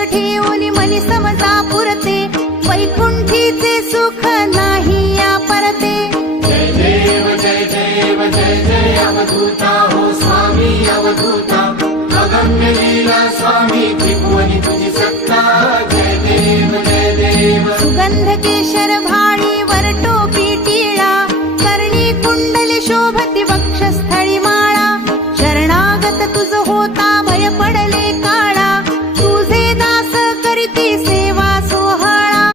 एक ठेवली मनी समजा पुरते वैकुंठीचे सुख नाही या परते जय देव जय देव जय जय अवधूता हो स्वामी अवधूता अगम्य लीला स्वामी त्रिभुवनी तुझी सत्ता जय देव जय देव सुगंध केशर